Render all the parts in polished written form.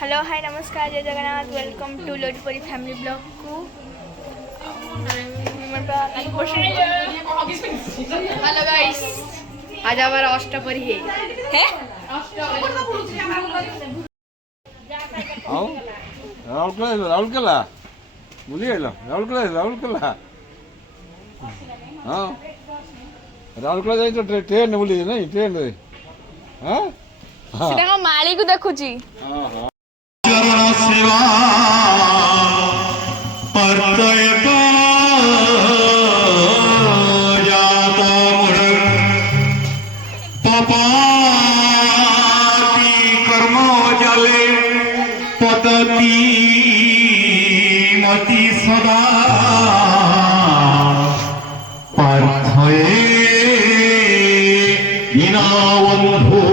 Hello hi नमस्कार जय Jagannath welcome to Lodipari family blog को। हेलो गाइस, आज हमारा अष्टपरी है। राउरकेला बुझिएगा राउरकेला हाँ राउरकेला जाई तो ट्रेन बुझे नहीं ट्रेन रे हाँ सीधा माली को देखुची चरण सेवा परतयत जाता पपाति कर्म जले पतति मति सदा पार्थये दीनबन्धो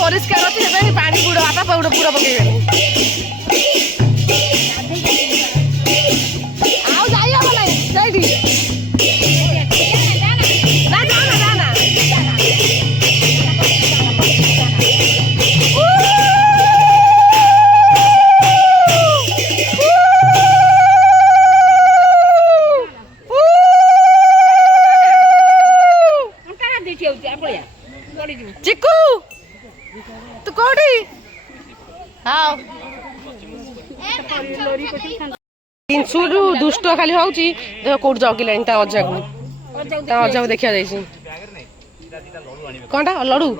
परिष्कार अच्छे पानी गुड़ बापा पौड़ पूरा पकड़ चिक्कू तू कोठी हाँ तीनशु दुष्ट खाली होची देखो कोट जाओ कि लाइन ता अज्जा को देखा जाइए कौनटा लड़ू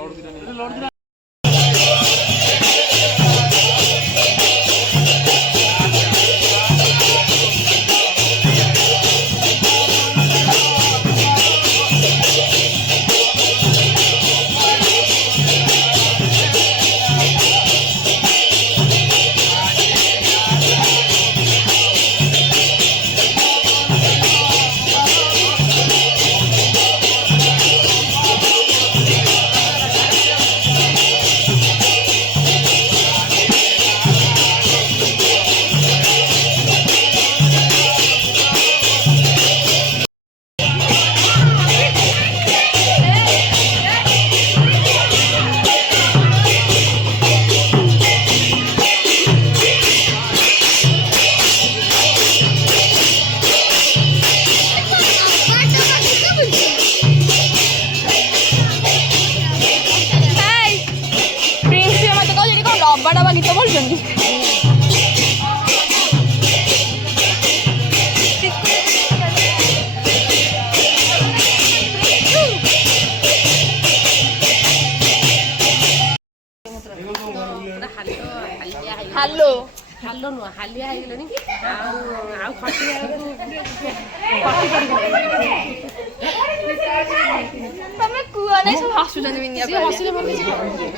ହାଲୋ ହାଲ ନୁହଁ ହାଲିଆ ହେଇଗଲେଣି ଆଉ ଖଟି ତମେ କୁହ ନାଇଁ ସବୁ ହସୁଛନ୍ତି ମିନିଆ ସିଏ ହସିଲେ ମୋର କିଛି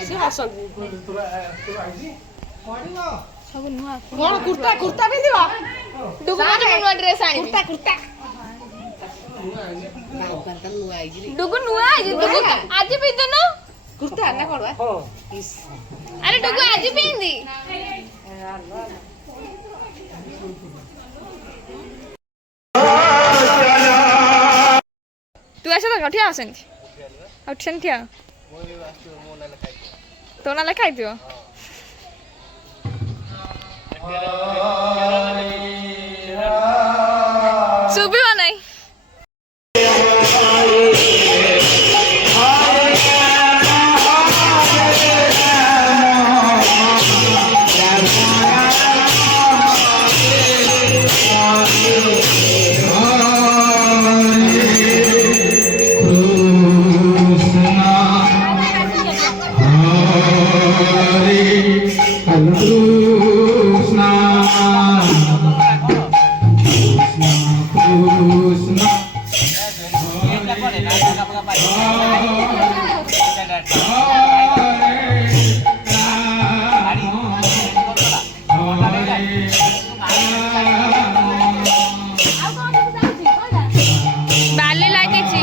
ସିଏ ହସନ୍ତି ସବୁ ନୂଆ କଣ କୁର୍ତ୍ତା କୁର୍ତ୍ତା ପିନ୍ଧିବ ଡୁଗୁ ମତେ ନୂଆ ଡ୍ରେସ୍ ଆଣିବି କୁର୍ତ୍ତା ଡୁଗୁ ନୂଆ ଡୁଗୁ ଆଜି ପିନ୍ଧୁନୁ କୁର୍ତ୍ତା ନା କଣ ବା ଆରେ ଡୁଗୁ ଆଜି ପିନ୍ଧି ତୁ ଆସ ତ ଠିଆ ସେମିତି ଆଉ ସେମିତି ଠିଆ ତୋ ନା ଲେଖା ହେଇଥିବ ଶୁଭିବ ନାଇଁ ବାଲି ଲାଗିଛି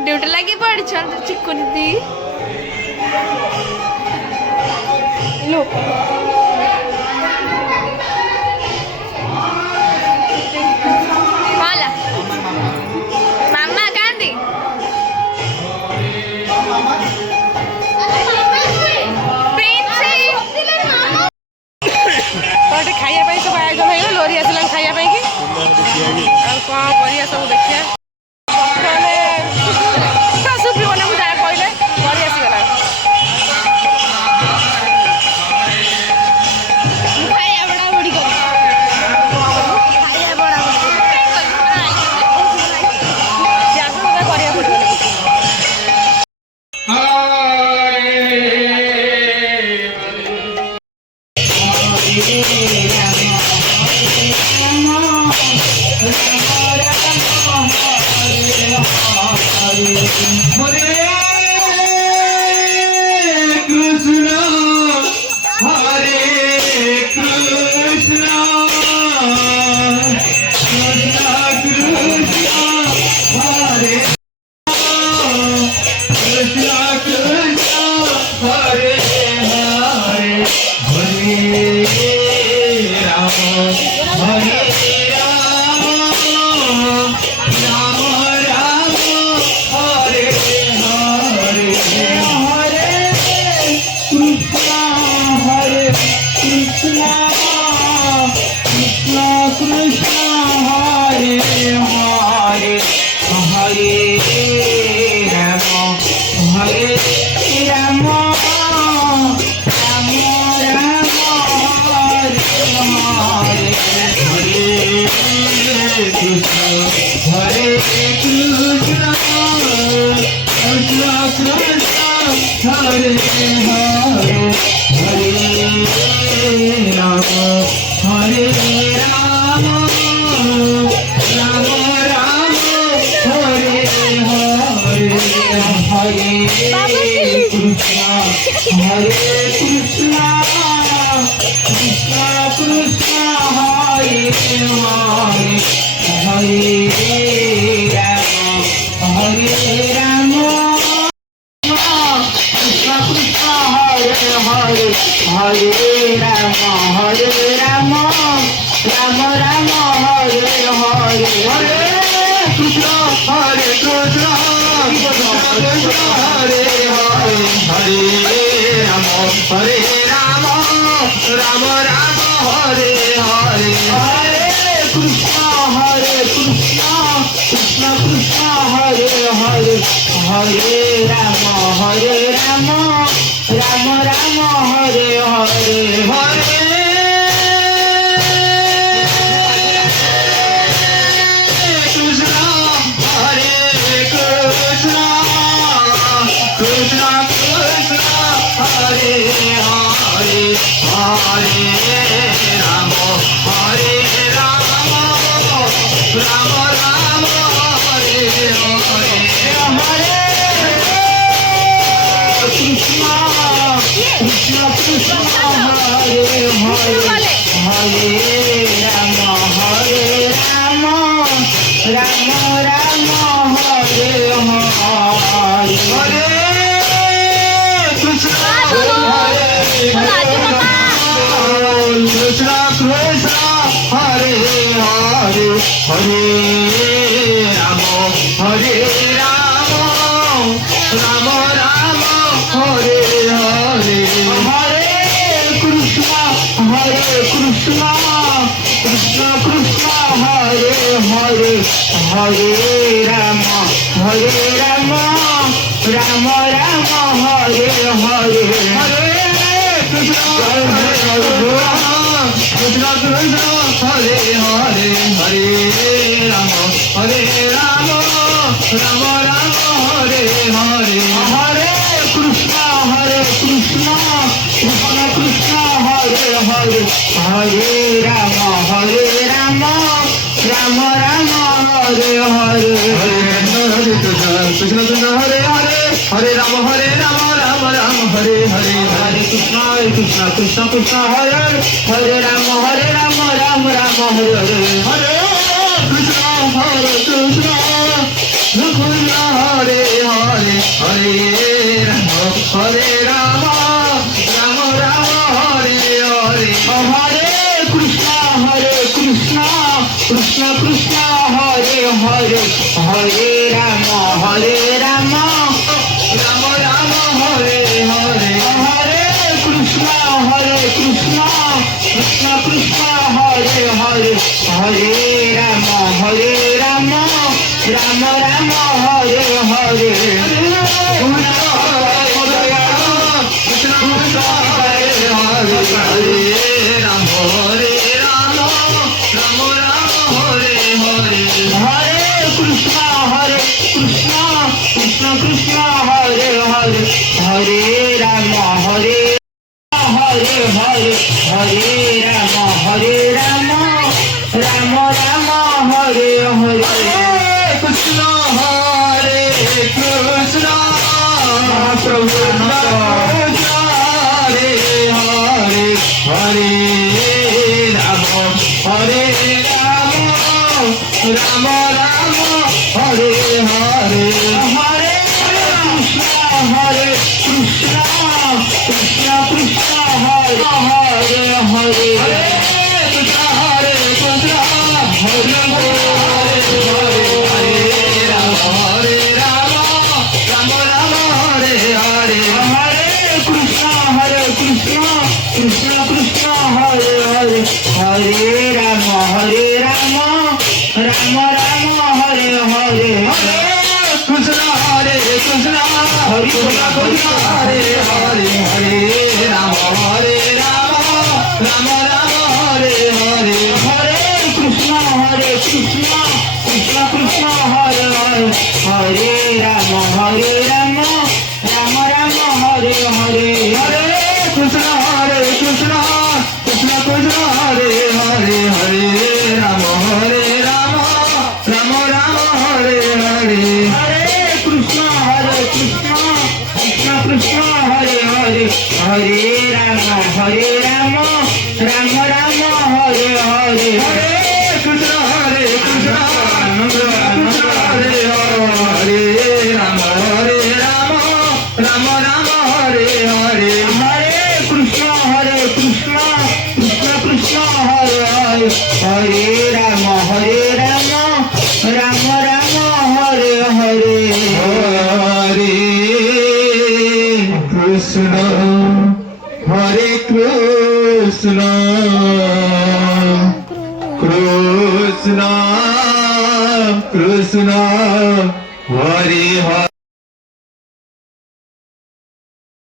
ड्यूटी लगी पड़ी चिक्कू दीदी लो होला मामा गांधी तो खाइया पाई सब आयोजन हो लोरी आसला खाइया पाई की आ कौन करिया सब देखिया Krishna Hare Rama Ram Ram Hare Hare Hare Krishna হরে কৃষ্ণ হরে কৃষ্ণ হরে হরে হরে রাম রাম রাম হরে হরে হরে কৃষ্ণ কৃষ্ণ কৃষ্ণ হরে হরে হরে রাম রাম রাম হরে হরে হরে কৃষ্ণ কৃষ্ণ কৃষ্ণ কৃষ্ণ হরে হরে হরে রাম রাম রাম হরে হরে হরে কৃষ্ণ কৃষ্ণ কৃষ্ণ কৃষ্ণ হরে হরে হরে রাম রাম রাম হরে হরে হরে কৃষ্ণ কৃষ্ণ কৃষ্ণ হরে হরে রাম রাম রাম হরে হরে হরে কৃষ্ণ কৃষ্ণ কৃষ্ণ কৃষ্ণ হরে হরে হরে রাম রাম রাম হরে হরে হরে কৃষ্ণ কৃষ্ণ কৃষ্ণ কৃষ্ণ হরে হরে